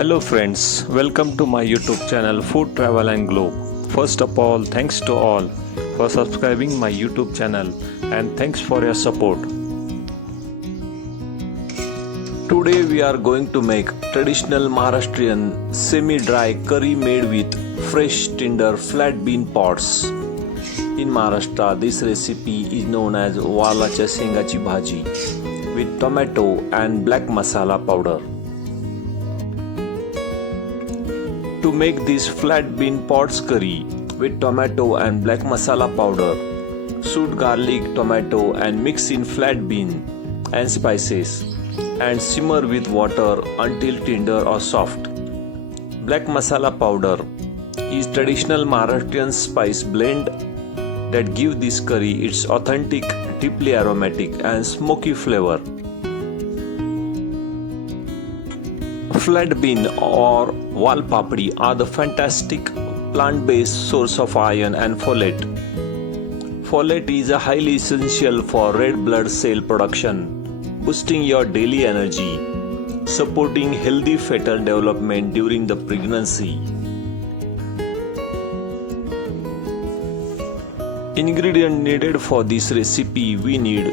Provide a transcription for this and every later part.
Hello friends, welcome to my YouTube channel Food Travel and Globe. First of all, thanks to all for subscribing my YouTube channel and thanks for your support. Today we are going to make traditional Maharashtrian semi-dry curry made with fresh tender flat bean pods. In Maharashtra, this recipe is known as Valachya Shengachi Bhaji with tomato and black masala powder. To make this flat bean pods curry with tomato and black masala powder, shoot garlic, tomato and mix in flat bean and spices and simmer with water until tender or soft. Black masala powder is traditional Maharashtrian spice blend that give this curry its authentic, deeply aromatic and smoky flavor. Flat bean or wal papdi are the fantastic plant-based source of iron and folate. Folate is a highly essential for red blood cell production, boosting your daily energy, supporting healthy fetal development during the pregnancy. Ingredient needed for this recipe: we need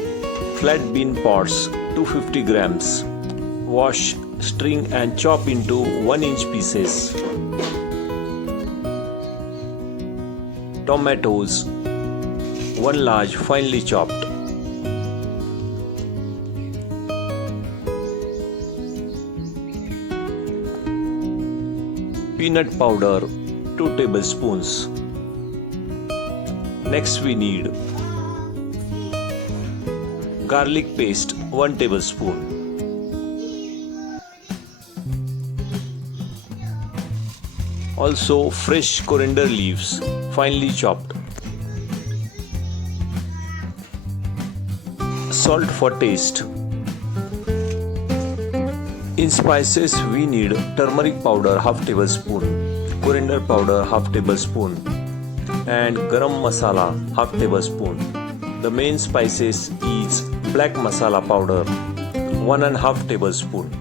flat bean pods 250 grams. Wash, string and chop into 1-inch pieces. Tomatoes 1 large finely chopped. Peanut powder 2 tablespoons. Next we need garlic paste 1 tablespoon. Also fresh coriander leaves finely chopped. Salt for taste. In spices we need turmeric powder half tablespoon, coriander powder half tablespoon and garam masala half tablespoon. The main spices is black masala powder 1.5 tablespoon.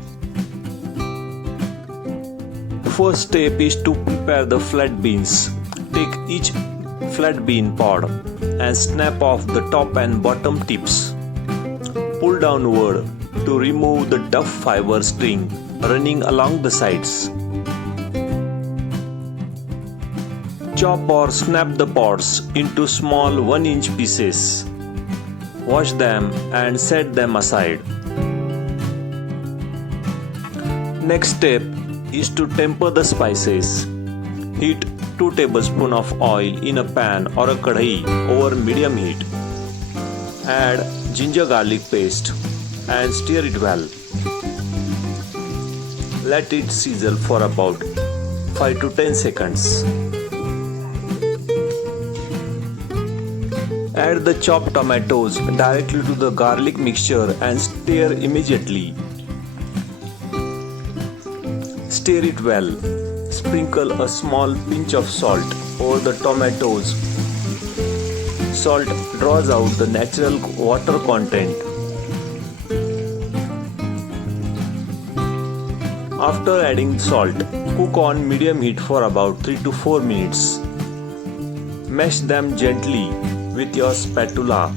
First step is to prepare the flat beans. Take each flat bean pod and snap off the top and bottom tips. Pull downward to remove the tough fiber string running along the sides. Chop or snap the pods into small 1-inch pieces. Wash them and set them aside. Next step is to temper the spices. Heat 2 tablespoons of oil in a pan or a kadai over medium heat. Add ginger garlic paste and stir it well. Let it sizzle for about 5 to 10 seconds. Add the chopped tomatoes directly to the garlic mixture and stir immediately. Stir it well. Sprinkle a small pinch of salt over the tomatoes. Salt draws out the natural water content. After adding salt, cook on medium heat for about 3 to 4 minutes. Mash them gently with your spatula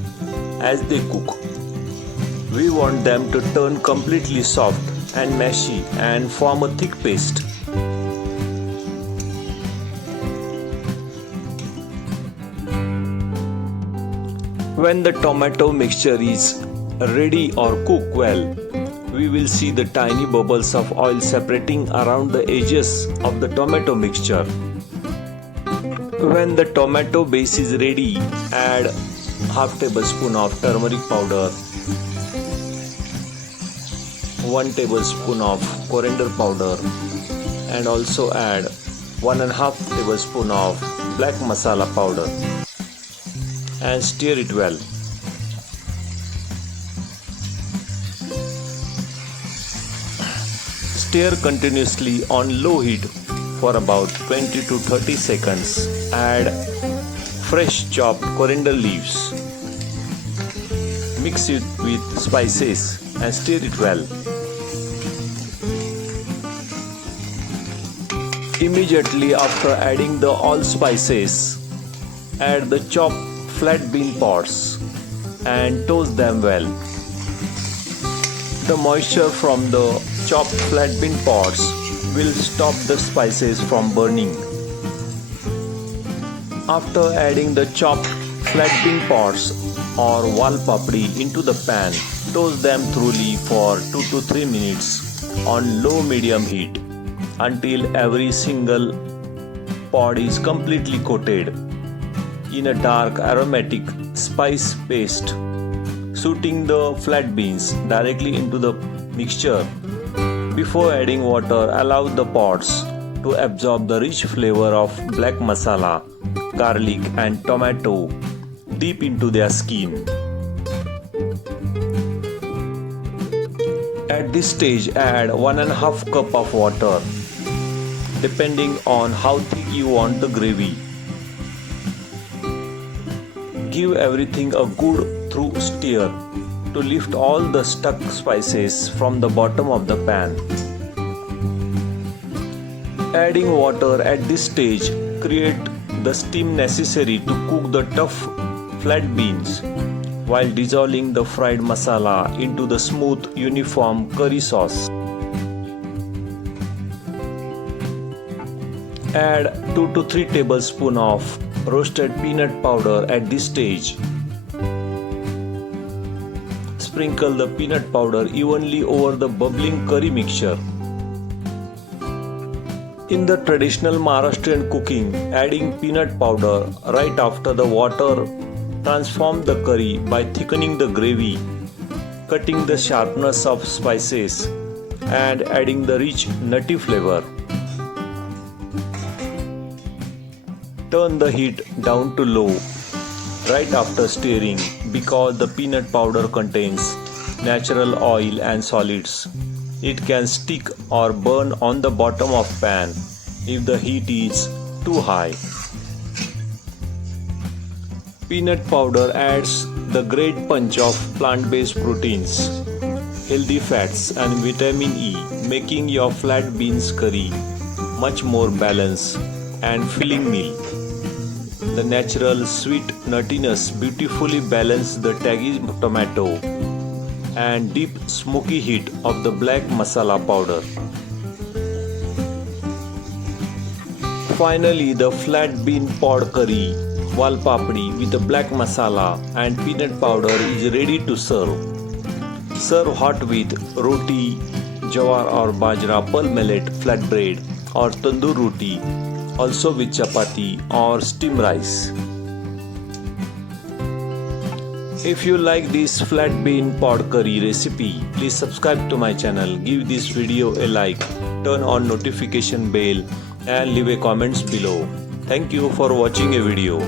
as they cook. We want them to turn completely soft and mashy and form a thick paste. When the tomato mixture is ready or cooked well, we will see the tiny bubbles of oil separating around the edges of the tomato mixture. When the tomato base is ready, add half tablespoon of turmeric powder, 1 tablespoon of coriander powder and also add 1.5 tablespoon of black masala powder and stir it well. Stir continuously on low heat for about 20 to 30 seconds. Add fresh chopped coriander leaves. Mix it with spices and stir it well. Immediately after adding the all spices, add the chopped flat bean pods and toast them well. The moisture from the chopped flat bean pods will stop the spices from burning. After adding the chopped flat bean pods or papdi into the pan, toast them thoroughly for 2 to 3 minutes on low-medium heat until every single pod is completely coated in a dark aromatic spice paste. Suiting the flat beans directly into the mixture. Before adding water, allow the pods to absorb the rich flavor of black masala, garlic and tomato deep into their skin. At this stage, add 1.5 cup of water depending on how thick you want the gravy. Give everything a good through stir to lift all the stuck spices from the bottom of the pan. Adding water at this stage create the steam necessary to cook the tough flat beans while dissolving the fried masala into the smooth uniform curry sauce. Add 2 to 3 tablespoons of roasted peanut powder at this stage. Sprinkle the peanut powder evenly over the bubbling curry mixture. In the traditional Maharashtrian cooking, adding peanut powder right after the water transforms the curry by thickening the gravy, cutting the sharpness of spices, and adding the rich nutty flavor. Turn the heat down to low right after stirring because the peanut powder contains natural oil and solids. It can stick or burn on the bottom of pan if the heat is too high. Peanut powder adds the great punch of plant-based proteins, healthy fats and vitamin E, making your flat beans curry much more balanced and filling meal. The natural sweet nuttiness beautifully balances the tangy tomato and deep smoky heat of the black masala powder. Finally, the flat bean pod curry, wal papdi with the black masala and peanut powder is ready to serve. Serve hot with roti, jawar or bajra, pearl millet, flatbread or tandoor roti, also with chapati or steamed rice. If you like this flat bean pod curry recipe, please subscribe to my channel, give this video a like, turn on notification bell and leave a comments below. Thank you for watching a video.